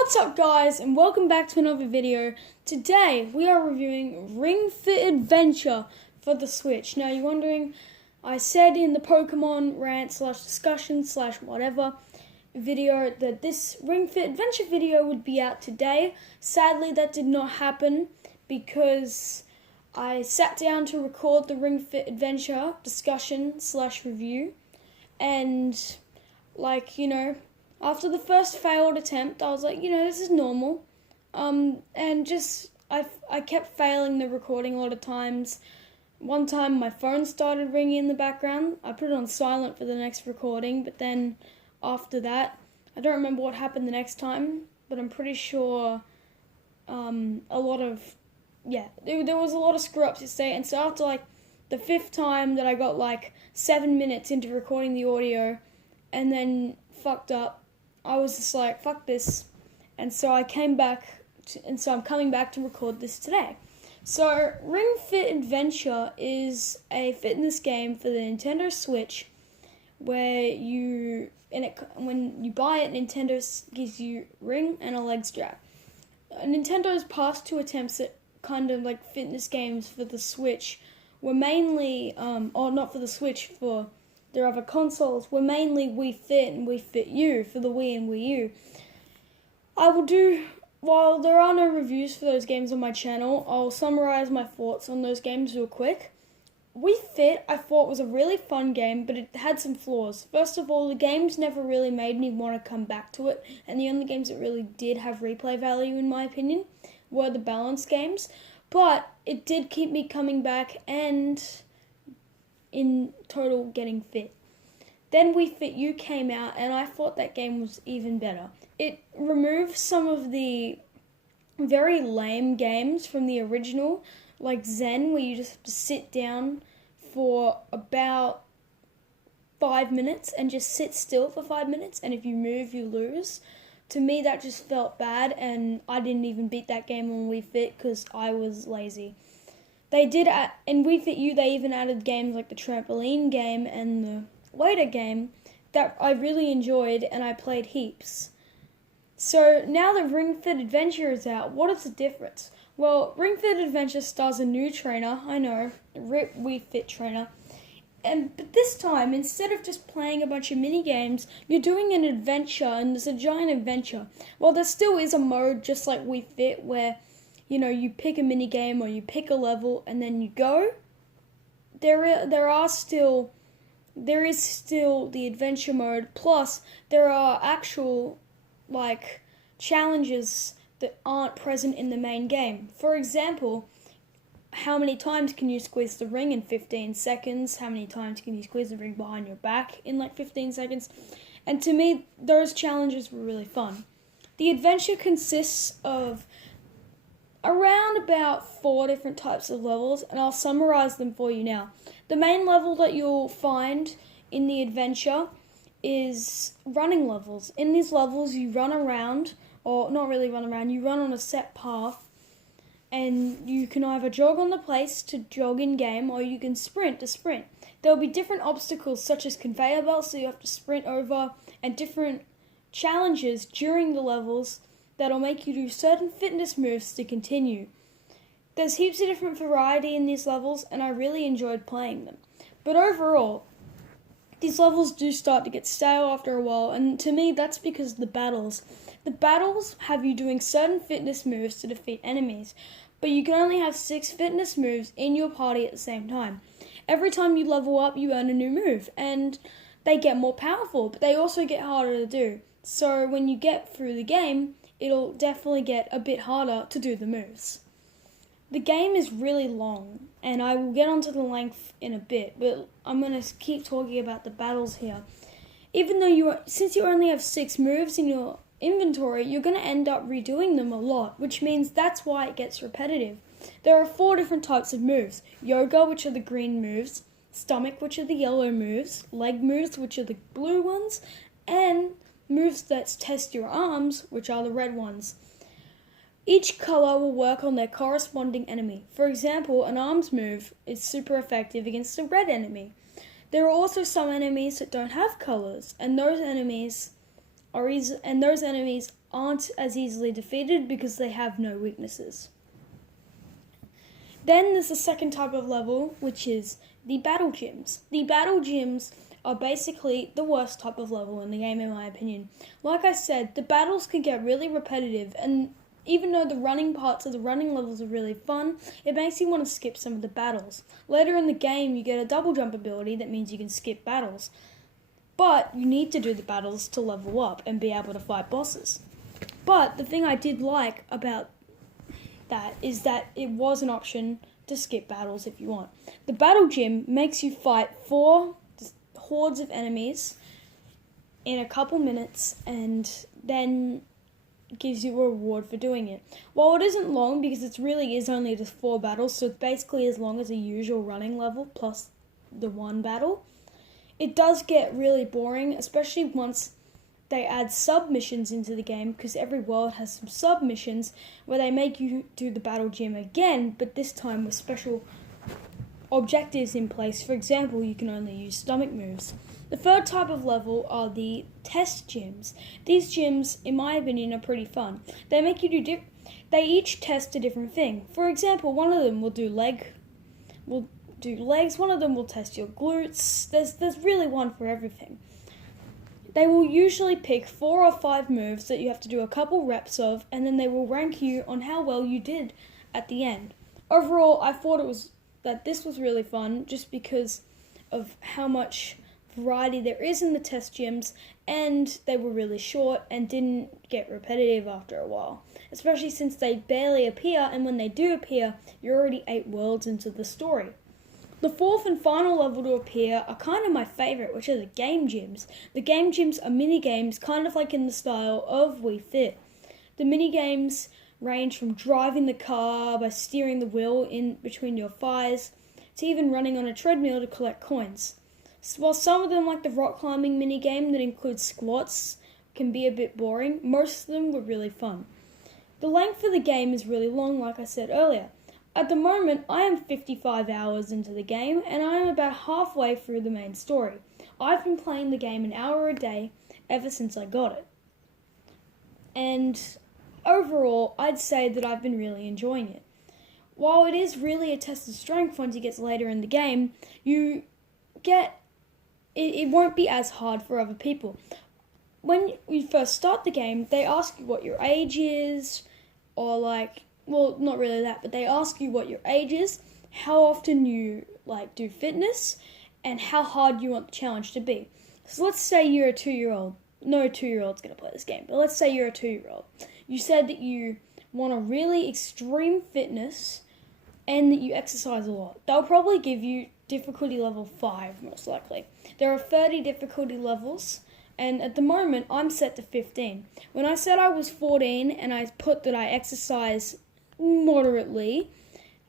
What's up guys, and welcome back to another video. Today we are reviewing Ring Fit Adventure for the Switch. Now you're wondering, I said in the Pokemon rant / discussion / whatever video that this Ring Fit Adventure video would be out today. Sadly that did not happen because I sat down to record the Ring Fit Adventure discussion / review, and after the first failed attempt, I was like, this is normal. And I kept failing the recording a lot of times. One time my phone started ringing in the background. I put it on silent for the next recording, but then after that, I don't remember what happened the next time, but I'm pretty sure there was a lot of screw-ups yesterday. And so after the fifth time that I got 7 minutes into recording the audio and then fucked up, I was just like, fuck this. And so I'm coming back to record this today. So Ring Fit Adventure is a fitness game for the Nintendo Switch where when you buy it, Nintendo gives you a ring and a leg strap. Nintendo's past two attempts at kind of fitness games for the Switch were mainly, not for the Switch, for their other consoles, were mainly Wii Fit and Wii Fit U for the Wii and Wii U. While there are no reviews for those games on my channel, I'll summarize my thoughts on those games real quick. Wii Fit, I thought, was a really fun game, but it had some flaws. First of all, the games never really made me want to come back to it, and the only games that really did have replay value, in my opinion, were the balance games. But it did keep me coming back and in total getting fit. Then Wii Fit U came out, and I thought that game was even better. It removed some of the very lame games from the original, like Zen, where you just have to sit down for about 5 minutes and just sit still for 5 minutes, and if you move, you lose. To me, that just felt bad, and I didn't even beat that game on Wii Fit because I was lazy. They did, in Wii Fit U, they even added games like the trampoline game and the waiter game that I really enjoyed and I played heaps. So now that Ring Fit Adventure is out, what is the difference? Well, Ring Fit Adventure stars a new trainer, I know, RIP Wii Fit trainer, but this time, instead of just playing a bunch of mini games, you're doing an adventure, and there's a giant adventure. Well, there still is a mode just like Wii Fit where you pick a mini game or you pick a level and then you go. There is still the adventure mode. Plus, there are actual challenges that aren't present in the main game. For example, how many times can you squeeze the ring in 15 seconds? How many times can you squeeze the ring behind your back in 15 seconds? And to me, those challenges were really fun. The adventure consists of around about 4 different types of levels, and I'll summarize them for you now. The main level that you'll find in the adventure is running levels. In these levels, you run around, or not really run around, you run on a set path, and you can either jog on the place to jog in-game, or you can sprint to sprint. There will be different obstacles such as conveyor belts that you have to sprint over, and different challenges during the levels that'll make you do certain fitness moves to continue. There's heaps of different variety in these levels, and I really enjoyed playing them. But overall, these levels do start to get stale after a while, and to me that's because of the battles. The battles have you doing certain fitness moves to defeat enemies, but you can only have 6 fitness moves in your party at the same time. Every time you level up, you earn a new move, and they get more powerful, but they also get harder to do. So when you get through the game, it'll definitely get a bit harder to do the moves. The game is really long, and I will get onto the length in a bit, but I'm going to keep talking about the battles here. Since you only have 6 moves in your inventory, you're going to end up redoing them a lot, which means that's why it gets repetitive. There are 4 different types of moves: yoga, which are the green moves; stomach, which are the yellow moves; leg moves, which are the blue ones; and moves that test your arms, which are the red ones. Each color will work on their corresponding enemy. For example, an arms move is super effective against a red enemy. There are also some enemies that don't have colors, and those enemies and those enemies aren't as easily defeated because they have no weaknesses. Then there's the second type of level, which is the battle gyms. The battle gyms are basically the worst type of level in the game, in my opinion. Like I said, the battles can get really repetitive, and even though the running parts of the running levels are really fun, it makes you want to skip some of the battles. Later in the game, you get a double jump ability that means you can skip battles. But you need to do the battles to level up and be able to fight bosses. But the thing I did like about that is that it was an option to skip battles if you want. The battle gym makes you fight 4 hordes of enemies in a couple minutes and then gives you a reward for doing it. While it isn't long, because it really is only just 4 battles, so it's basically as long as a usual running level plus the 1 battle, it does get really boring, especially once they add submissions into the game, because every world has some submissions where they make you do the battle gym again, but this time with special objectives in place. For example, you can only use stomach moves. The third type of level are the test gyms. These gyms, in my opinion, are pretty fun. They make you do they each test a different thing. For example, one of them will do legs, one of them will test your glutes. There's really one for everything. They will usually pick 4 or 5 moves that you have to do a couple reps of, and then they will rank you on how well you did at the end. Overall, I thought that this was really fun just because of how much variety there is in the test gyms, and they were really short and didn't get repetitive after a while, especially since they barely appear, and when they do appear, you're already 8 worlds into the story. The fourth and final level to appear are kind of my favourite, which are the game gyms. The game gyms are mini-games, kind of like in the style of Wii Fit. The mini-games range from driving the car by steering the wheel in between your thighs, to even running on a treadmill to collect coins. While some of them, like the rock climbing mini-game that includes squats, can be a bit boring, most of them were really fun. The length of the game is really long, like I said earlier. At the moment, I am 55 hours into the game, and I am about halfway through the main story. I've been playing the game an hour a day ever since I got it. And overall, I'd say that I've been really enjoying it. While it is really a test of strength once it gets later in the game, it won't be as hard for other people. When you first start the game, they ask you what your age is, or not really that, but they ask you what your age is, how often you do fitness, and how hard you want the challenge to be. So let's say you're a 2-year-old. No 2-year-old's going to play this game, but let's say you're a 2-year-old. You said that you want a really extreme fitness and that you exercise a lot. They'll probably give you difficulty level 5, most likely. There are 30 difficulty levels, and at the moment, I'm set to 15. When I said I was 14 and I put that I exercise moderately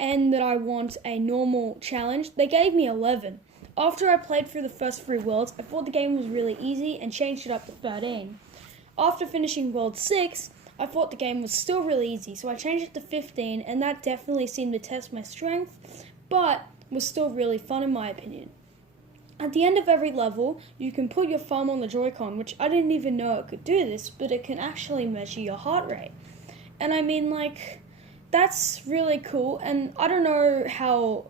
and that I want a normal challenge, they gave me 11. After I played through the first 3 worlds, I thought the game was really easy and changed it up to 13. After finishing World 6, I thought the game was still really easy, so I changed it to 15, and that definitely seemed to test my strength, but was still really fun in my opinion. At the end of every level, you can put your thumb on the Joy-Con, which I didn't even know it could do this, but it can actually measure your heart rate. And I mean, that's really cool, and I don't know how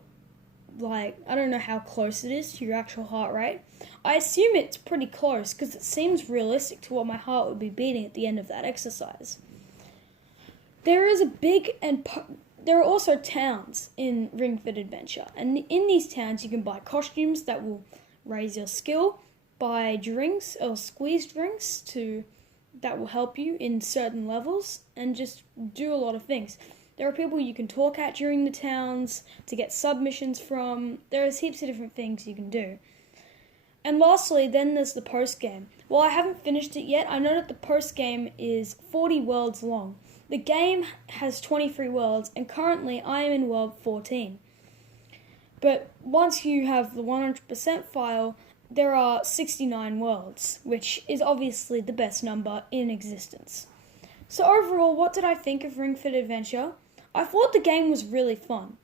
close it is to your actual heart rate. I assume it's pretty close because it seems realistic to what my heart would be beating at the end of that exercise. There are also towns in Ring Fit Adventure, and in these towns you can buy costumes that will raise your skill, buy drinks or squeeze drinks that will help you in certain levels, and just do a lot of things. There are people you can talk at during the towns to get submissions from. There's heaps of different things you can do. And lastly, then there's the post-game. While I haven't finished it yet, I know that the post-game is 40 worlds long. The game has 23 worlds, and currently I am in world 14. But once you have the 100% file, there are 69 worlds, which is obviously the best number in existence. So overall, what did I think of Ring Fit Adventure? I thought the game was really fun.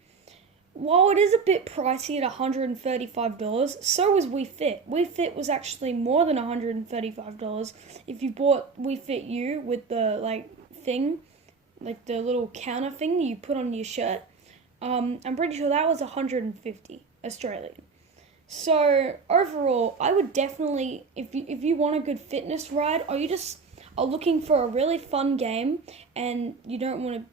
while it is a bit pricey at $135, so was Wii Fit. Wii Fit was actually more than $135 if you bought Wii Fit U with the thing, like the little counter thing you put on your shirt. I'm pretty sure that was 150 Australian. So overall, I would definitely, if you want a good fitness ride, or you just are looking for a really fun game and you don't want to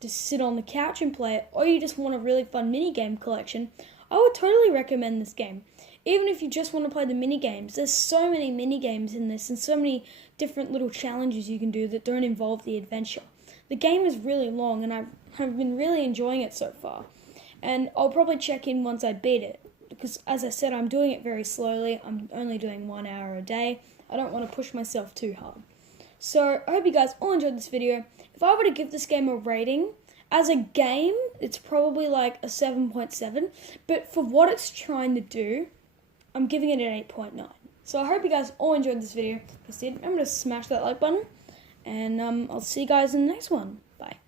just sit on the couch and play it, or you just want a really fun mini game collection, I would totally recommend this game. Even if you just want to play the mini games, there's so many mini games in this and so many different little challenges you can do that don't involve the adventure. The game is really long and I have been really enjoying it so far. And I'll probably check in once I beat it, because as I said, I'm doing it very slowly. I'm only doing 1 hour a day. I don't want to push myself too hard. So I hope you guys all enjoyed this video. If I were to give this game a rating, as a game, it's probably like a 7.7. But for what it's trying to do, I'm giving it an 8.9. So I hope you guys all enjoyed this video. If you did, remember to smash that like button. And I'll see you guys in the next one. Bye.